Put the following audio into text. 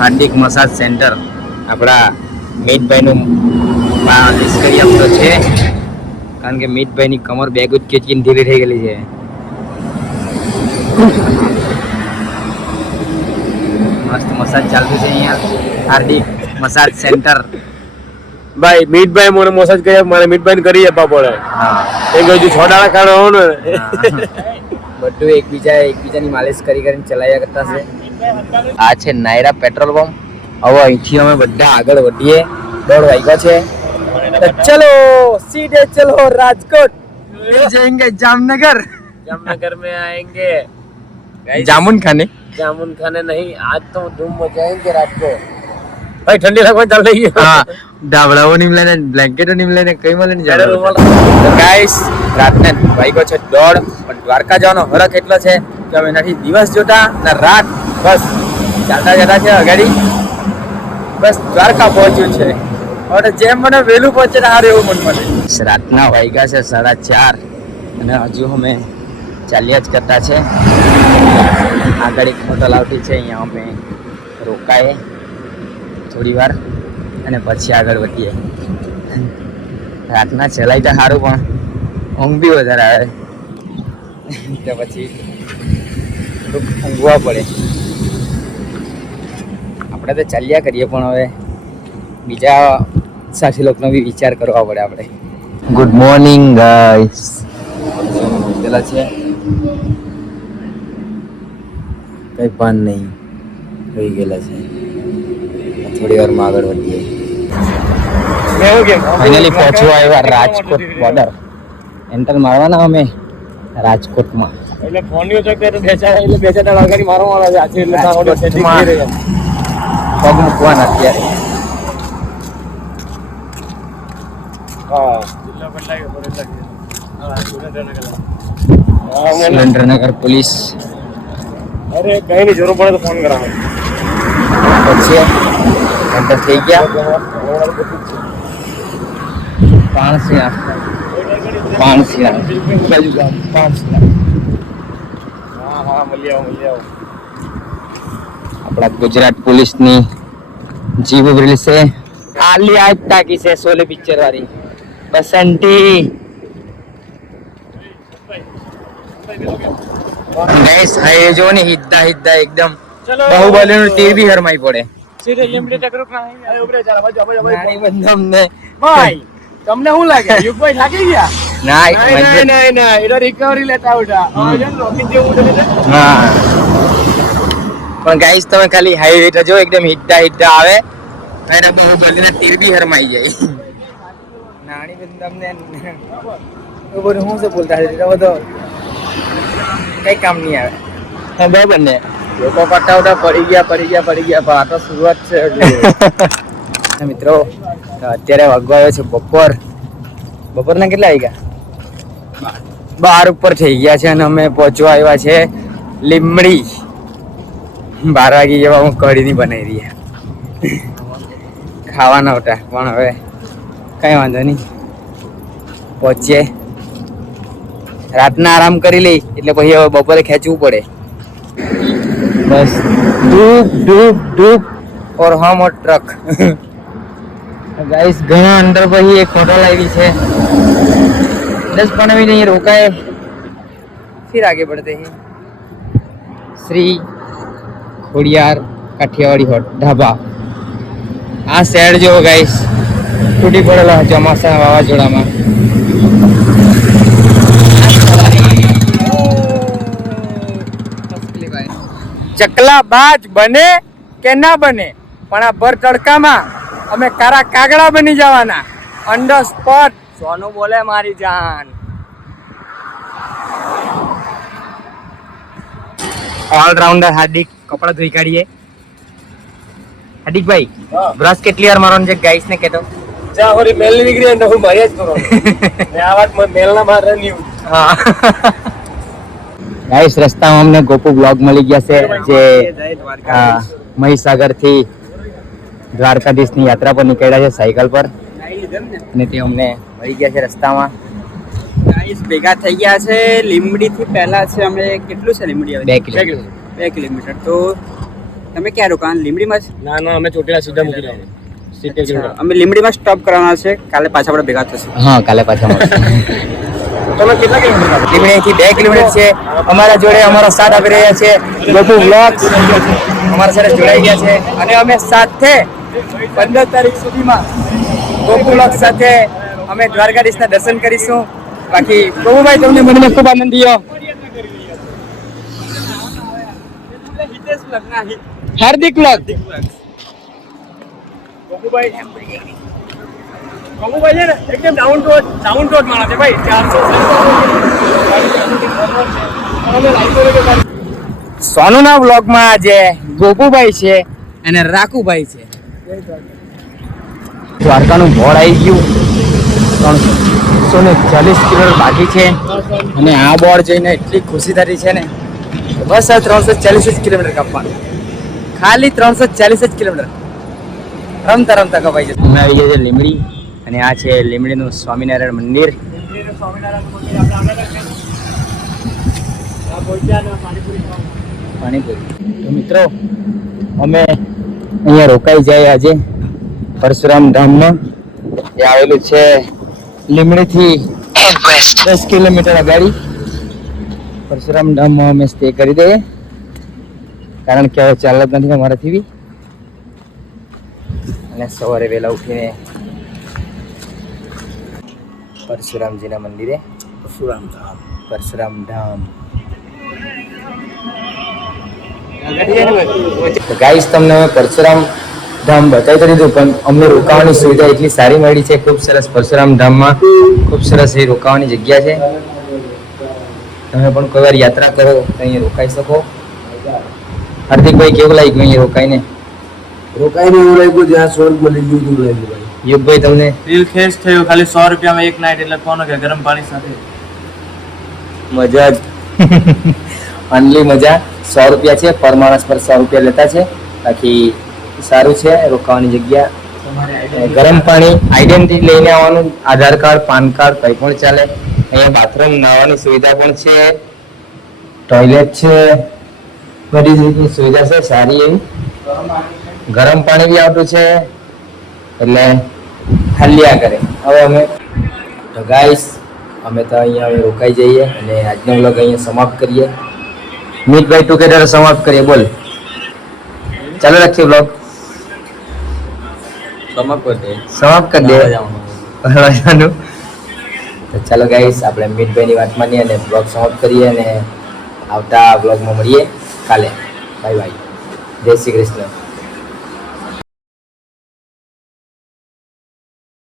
હાર્દિક massage centre આપણા મીતભાઈનું નિષ્ક્રિય આપતો છે, કારણ કે મીતભાઈની કમર બે ગુજ કેચકીને ઢીલી થઈ ગયેલી છે. મસ્ત મસાજ ચાલતું છે અહીંયા હાર્દિક મસાજ સેન્ટર. ભાઈ મીતભાઈ મને મસાજ કરી મારે મીતભાઈ કરી આપવા પડે. હા એ હજુ 6 દાડા ખાડો ને બધું એકબીજાની માલિશ કરીને ચલાવ્યા કરતા છે. આ છે નાયરા પેટ્રોલ પંપ. હવે અહીંથી અમે બધા આગળ વધીએ. 1:30 વાગ્યા છે. તો ચલો સીધે ચલો રાજકોટ जाएंगे जामनगर. जामनगर में आएंगे जामुन खाने. जामुन खाने नहीं, आज तो धूम मचाएंगे रात को. भाई ठंडी लगवाने चल रही है. हाँ ડાબડાઓ ની મળે ને બ્લેન્કેટો ની મળે ને કઈ મળે ને જાડો. તો ગાઈસ રાતને વાગ્યો છે 1:30, પણ દ્વારકા જવાનો હરખ એટલો છે કે અમે નથી દિવસ જોતા ને રાત બસ ચાલતા જતા છે અગાડી. બસ દ્વારકા પહોંચ્યું છે. હવે જેમ મને વહેલું પહોંચે ને સારું એવું મન મળે. રાતના વાગ્યા છે 4:30 અને હજુ અમે ચાલ્યા જ કરતા છે. આગળ એક હોટલ આવતી છે, અહીંયા અમે રોકાઈએ થોડી વાર અને પછી આગળ વધીએ. રાતના ચલાય તો સારું પણ ઊંઘ બી વધારે આવે તો પછી થોડુંક ઊંઘવા પડે. આપણે તો ચાલ્યા કરીએ પણ હવે બીજા સાથી લોકોનો બી વિચાર કરવા પડે આપણે. Good morning guys. પેલા છે કઈ ભાન નહીં, હોઈ ગયેલા છે. થોડી વારમાં આગળ વધીએ. ફાઇનલી પહોંચવા આવ્યા રાજકોટ બોર્ડર. એન્ટર મારવાના અમે રાજકોટમાં. એટલે ફોન નો ચક તો બેચારા વાગાડી મારવાનો છે આજે. એટલે રાજકોટમાં પગ મૂકવાના અત્યારે. હા જિલ્લા બદલાયો પડે એટલે હા સુરેન્દ્રનગર પોલીસ. અરે કઈ ની જરૂર પડે તો ફોન કરાવો. પછી એન્ટર થઈ ગયા. પાણસિયા બાજુ ગામ પાણસિયા. હા મળી આવો. આપણા ગુજરાત પોલીસની જીપ ઉભરેલી છે. આલી આજ તાકી છે શોલે પિક્ચર વાળી બસંતી. ગાઈસ હાઈ જો ને હિદ્દા એકદમ બાહુબલીનું ટીવી હરમાઈ પડે. સીધે લીમડી ટકરુક ના અહીં ઉભરે ચાલ બાજુ નાની બંધમ ને ભાઈ તમને શું લાગે યુગભાઈ થાકી ગયા? ના એનો રિકવરી લેતા ઉઠા રોકીન જેવું ઉઠે. હા પણ ગાઈસ તમે ખાલી હાઈવે તો જો એકદમ હિદ્દા આવે અને બાહુબલીના તીર બી હરમાઈ જાય. નાની બંધમ ને બધું શું છે બોલતા છે બધો કઈ કામ નહીં આવે. હા બરાબર ને. લોકો પટાવટા પડી ગયા પણ આ તો શરૂઆત છે. મિત્રો અત્યારે વાગવા આવ્યો છે બપોરના કેટલા વાગ્યા? 12 ઉપર થઈ ગયા છે અને અમે પહોંચવા આવ્યા છે લીમડી. 12 વાગી જેવા હું કઢીની બનાવી રહ્યા ખાવાના હતા, પણ હવે કઈ વાંધો નહીં પહોંચીએ. રાતના આરામ કરી લઈ એટલે પછી હવે બપોરે ખેંચવું પડે. બસ ડૂબ ઓર હમ ઓર ટ્રક. ગાઈસ ઘણા અંદર પછી એક હોટલ આવી છે 10-15 મિનિટ અહીં રોકાए फिर आगे बढ़ते हैं. श्री खोडियार काठियावाड़ी ढाबा. આ શહેર જો ગાઈસ તૂટી પડેલા ચોમાસા વાવાઝોડામાં. ચકલા બાજ બને કે ના બને, પણ આ ભર તડકામાં અમે કારા કાગડા બની જવાના ઓન ધ સ્પોટ. સોનું બોલે મારી જાન. ઓલરાઉન્ડર હાર્દિક કપડા ધોઈ કાઢીએ. હાર્દિકભાઈ બ્રશ કેટલી વાર મારવાનું છે ગાઈસ ને કહેતો? જ્યાં હોરી મેલ નીકળી ને હું માર્યા જ કરો. મે આ વાત મેલના માર રહી. હા ગાઈસ રસ્તામાં અમને ગોપુ બ્લોગ મળી ગયા છે જે મહીસાગર થી દ્વારકાધીશની યાત્રા પર નીકળ્યા છે સાયકલ પર, અને તે અમને મળી ગયા છે રસ્તામાં. ગાઈસ ભેગા થઈ ગયા છે. લીમડી થી પહેલા છે અમે કેટલું છે લીમડી? 2 કિલોમીટર. 2 કિલોમીટર. તો તમે ક્યાં રોકાણ લીમડીમાં જ? ના ના અમે ચોટીલા સીધા મૂકી દેવાનું 70 કિલોમીટર. અમે લીમડીમાં સ્ટોપ કરવાના છે. કાલે પાછા આપણે ભેગા થશું. હા કાલે પાછા મળશું. તમે કેટલા કિલોમીટર લીમડીથી 2 કિલોમીટર છે. અમારા જોડે અમારો સાથ આપી રહ્યા છે ગોપુ વ્લોગ્સ અમારા સાથે જોડાઈ ગયા છે અને અમે સાથે 15 તારીખ સુધીમાં ગોપુ વ્લોગ્સ સાથે અમે દ્વારકાધીશના દર્શન કરીશું. બાકી ગોપુભાઈ તમને મને ખૂબ આનંદ થયો. હાર્દિક વ્લોગ ગોકુભાઈ છે ને એકદમ ડાઉન ટુ અર્થ માણસ છે ભાઈ 400 સોનુના વ્લોગમાં આજે ગોપુભાઈ છે અને રાખુભાઈ છે. દ્વારકાનું બોર્ડ આવી ગયું 340 કિલોમીટર બાકી છે અને આ બોર્ડ જોઈને એટલી ખુશી થતી છે ને બસ આ 340 જ કિલોમીટર કાપવાનું, ખાલી 340 જ કિલોમીટર રમતા રમતા કપાઈ જશે. અમે આવી ગયા છે લીમડી અને આ છે લીમડીનું સ્વામિનારાયણ મંદિર. પાણીપુરી. તો મિત્રો અમે અહીંયા રોકાઈ જાય આજે પરશુરામ ધામમાં. એ આવેલું છે લીમડીથી 10 કિલોમીટર આગળ. પરશુરામ ધામમાં અમે સ્ટે કરી દઈએ કારણ કે હવે ચાલત નથી અમારાથી બી. અને સવારે વહેલા ઉઠીને પરશુરામજીના મંદિરે પરશુરામ ધામ. ગાઈસ તમને અમે પરશુરામ ધામ બતાવી તો દીધું પણ અમને રોકાવાની સુવિધા એટલી સારી મળી છે. ખૂબ સરસ પરશુરામ ધામમાં ખૂબ સરસ એ રોકાવાની જગ્યા છે. તમે પણ કોઈ વાર યાત્રા કરો તો અહીંયા રોકાઈ શકો. હાર્દિકભાઈ કેવું લાગ્યું અહીંયા રોકાઈને? રોકાઈને એવું લાગ્યું જ્યાં સ્વર્ગ મળી ગયું એવું લાગ્યું ભાઈ. યુગભાઈ તમને? દિલ ખેસ થયું. ખાલી 100 રૂપિયામાં એક નાઈટ એટલે કોનો કે ગરમ પાણી સાથે મજા જ ઓનલી મજા. 100 રૂપિયા છે પર માણસ પર 100 રૂપિયા લેતા છે. બાકી સારું છે રોકાવાની જગ્યા. ગરમ પાણી આઈડેન્ટિટી લઈને આવવાનું, આધાર કાર્ડ પાન કાર્ડ કંઈ પણ ચાલે. અહીંયા બાથરૂમ નાહવાની સુવિધા પણ છે, ટોયલેટ છે, બધી રીતની સુવિધા છે સારી એવી. ગરમ પાણી બી આવતું છે એટલે હાલ્યા કરે. હવે અમે તો ગાઈસ અમે તો અહીંયા હવે રોકાઈ જઈએ અને આજનો વ્લોગ અહીંયા સમાપ્ત કરીએ. મિતભાઈ ટુગેધર સમાપ્ત કરીએ. બોલ ચાલો રાખીએ વ્લોગ સમાપ્ત કરી દે. તો ચાલો ગાઈસ આપણે મિતભાઈની વાત માનીએ અને બ્લોગ સમાપ્ત કરીએ અને આવતા બ્લોગમાં મળીએ કાલે. Bye bye. જય શ્રી કૃષ્ણ.